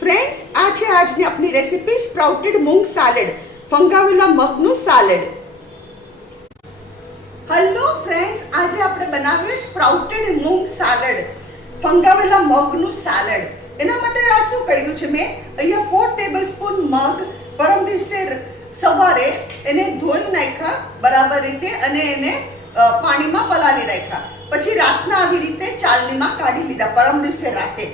Friends, આ છે આજની આપણી recipe sprouted moong સાલેડ, ફંગાવેલા મગનું સાલેડ. Hello friends, આજે આપણે બનાવીએ સ્પ્રાઉટેડ મૂંગ સાલેડ, ફંગાવેલા મગનું સાલેડ. એના માટે આ શું કર્યું છે મેં અહીંયા 4 ટેબલસ્પૂન મગ પરમ દિવસે સવારે એને ધોઈ નાખ્યા બરાબર રીતે અને એને પાણીમાં પલાળી રાખ્યા. પછી રાતના આવી રીતે ચાલણીમાં કાઢી લીધા પરમ દિવસે રાતે.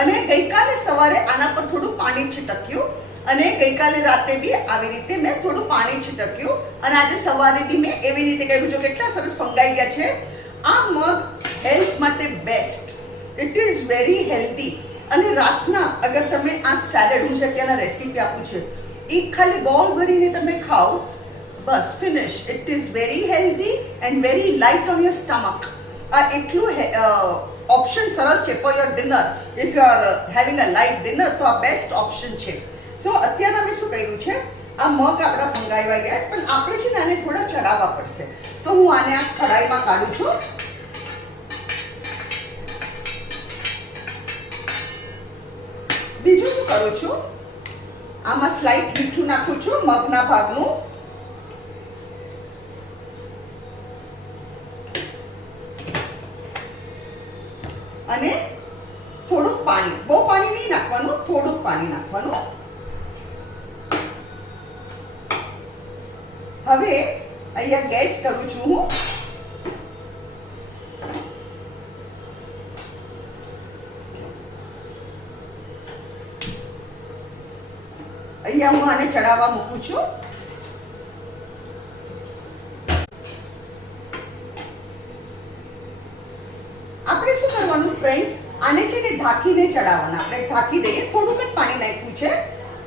અને ગઈકાલે સવારે આના પર થોડું પાણી છટક્યું અને ગઈકાલે રાતે બી આવી રીતે મેં થોડું પાણી છટક્યું અને આજે સવારે બી મેં એવી રીતે કર્યું. જો કેટલા સરસ ફંગાઈ ગયા છે. આ મગ હેલ્થ માટે best, it is very healthy. અને રાતના અગર તમે આ સેલેડ હું છે ત્યાંના રેસીપી આપું છે એ ખાલી બોલ ભરીને તમે ખાઓ, બસ finish. It is very healthy and very light on your stomach. આ એટલું ઓપ્શન સરસ છે for your dinner. If you are having a light dinner તો આ બેસ્ટ ઓપ્શન છે. સો અત્યારે અમે શું કર્યું છે, આ મગ આપણા ફંગાઈવા ગયા છે પણ આપણે છે ને આને થોડા ચડાવવા પડશે. તો હું આને આ કઢાઈમાં કાઢું છું. બીજું શું કરું છું, આમાં સ્લાઇટ મીઠું નાખું છું મગના ભાગનું. અને થોડુંક પાણી, બહુ પાણી નહીં નાખવાનું, થોડુંક પાણી નાખવાનું. હવે અહીંયા ગેસ કરું છું હું. અહીંયા હું આને ચડાવવા મૂકું છું. આપણે શું કરવાનું ફ્રેન્ડ્સ, આને છે ને ઢાંકીને ચડાવવાના. આપણે ઢાંકી દઈએ, થોડુંક જ પાણી નાખ્યું છે.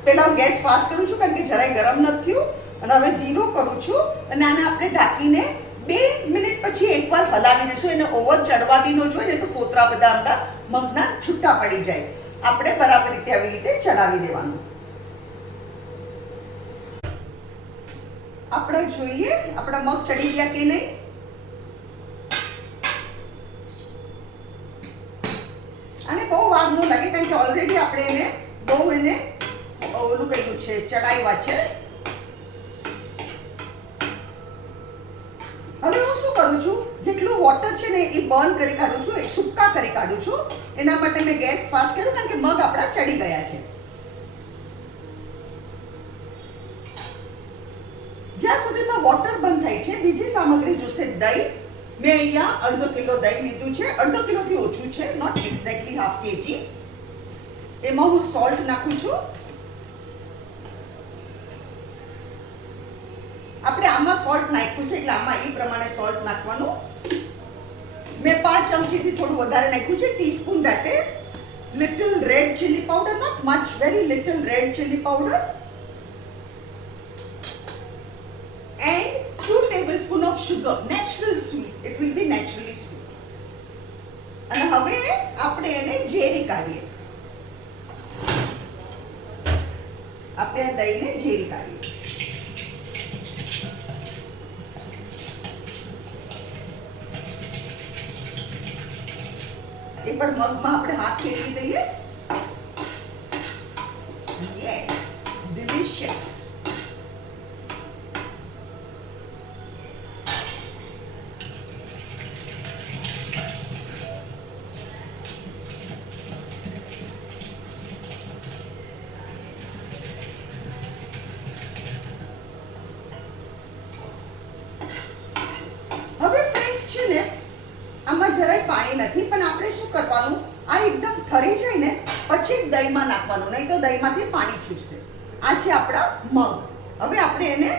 પહેલા હું ગેસ ફાસ્ટ કરું છું કારણ કે જરાય ગરમ નથી થયું. અને હવે ધીરો કરું છું અને આને આપણે ઢાંકીને 2 મિનિટ પછી એકવાર હલાવી દઈશું. એને ઓવર ચડવા બી ન જોઈએ ને તો ફોતરા બધા આમતા મગના છૂટા પડી જાય. આપણે બરાબર રીતે આવી રીતે ચડાવી દેવાનું. આપણે જોઈએ આપણા મગ ચડી ગયા કે નહીં. અને બહુ વાર ન લાગે કારણ કે ઓલરેડી આપણે એને બહુ એને ઓલું કર્યું છે, ચડાવ્યા છે. હવે હું શું કરું છું, જેટલું વોટર છે ને એ બર્ન કરી કાઢું છું, સૂકા કરી કાઢું છું. એના માટે મેં ગેસ ફાસ્ટ કર્યું કારણ કે મગ આપણા ચડી ગયા છે. જ્યાં સુધીમાં વોટર બંધ થાય છે બીજી સામગ્રી જોશે. દહીં મેં અહીંયા 1/2 કિલો દહીં લીધું છે. 1/2 કિલોથી ઓછું છે, નોટ એક્ઝેક્ટલી હાફ કેજી. એમાં હું સોલ્ટ નાખું છું. આપણે આમાં સોલ્ટ નાખ્યું છે એટલે આમાં એ પ્રમાણે સોલ્ટ નાખવાનું. મેં 5 ચમચીથી થોડું વધારે નાખ્યું છે. Teaspoon that is little red chilli powder, not much, very little red chilli powder. And 2 tablespoons of sugar, natural sweet. It will be naturally sweet. અને હવે આપણે એને ઝેરી કાઢીએ. આપણે આ દહીંને ઝેરી કાઢીએ. એકવાર મગમાં આપણે હાથ ફેરવી દઈએ. Yes, delicious. આમાં જરાય પાણી નથી પણ આપણે શું કરવાનું, આ એકદમ ઠરી જાય ને પછી દહીંમાં નાખવાનું, નહીં તો દહીંમાંથી પાણી છૂટશે. આ છે આપણા મગ. હવે આપણે એને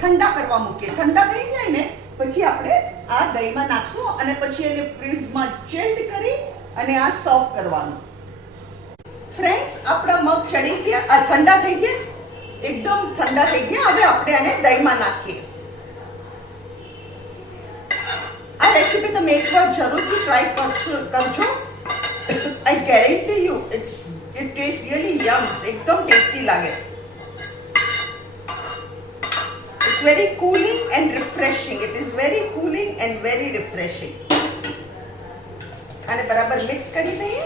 ઠંડા કરવા મૂકીએ. ઠંડા થઈ જાય ને પછી આપણે આ દહીંમાં નાખશું અને પછી એને ફ્રીઝમાં ચિલ્ડ કરી અને આ સર્વ કરવાનું. ફ્રેન્ડ્સ, આપણા મગ ચડી ગયા, ઠંડા થઈ ગયા, એકદમ ઠંડા થઈ ગયા. હવે આપણે આને દહીંમાં નાખીએ. આ રેસીપી તમે એકવાર જરૂરથી ટ્રાય કરજો. I guarantee you it taste really yums. એકદમ ટેસ્ટી લાગે. It's very cooling and refreshing. It is very cooling and very refreshing. આને બરાબર મિક્સ કરી દઈએ.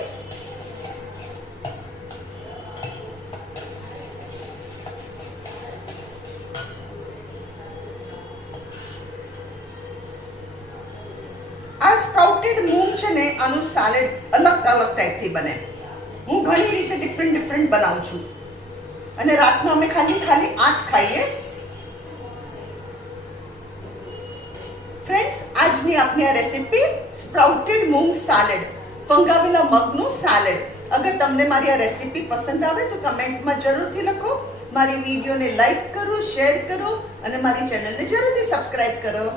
સ્પ્રાઉટેડ મૂંગ છે ને આનું સાલેડ અલગ અલગ ટાઈપથી બને. હું ઘણી રીતે ડિફરન્ટ બનાવું છું અને રાતમાં અમે ખાલી આ જ ખાઈએ. ફ્રેન્ડ્સ, આજની આપની આ રેસીપી સ્પ્રાઉટેડ મૂંગ સાલેડ, ફંગાવેલા મગનું સાલેડ. અગર તમને મારી આ રેસીપી પસંદ આવે તો કમેન્ટમાં જરૂરથી લખો. મારી વિડીયોને લાઈક કરો, શેર કરો અને મારી ચેનલને જરૂરથી સબસ્ક્રાઇબ કરો.